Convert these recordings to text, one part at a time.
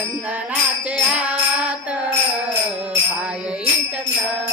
चंदनाचे हात पायही चंदन.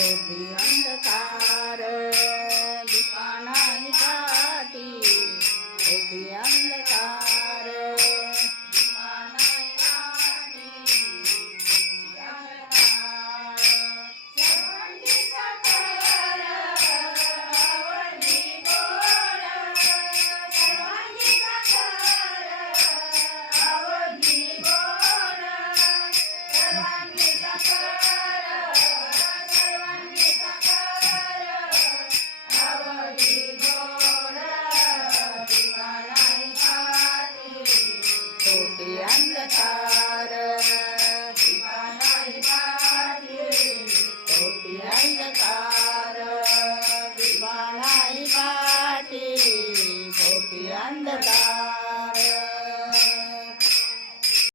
कोटी अंधकार दिपानाही काठी कोटी अंधकार.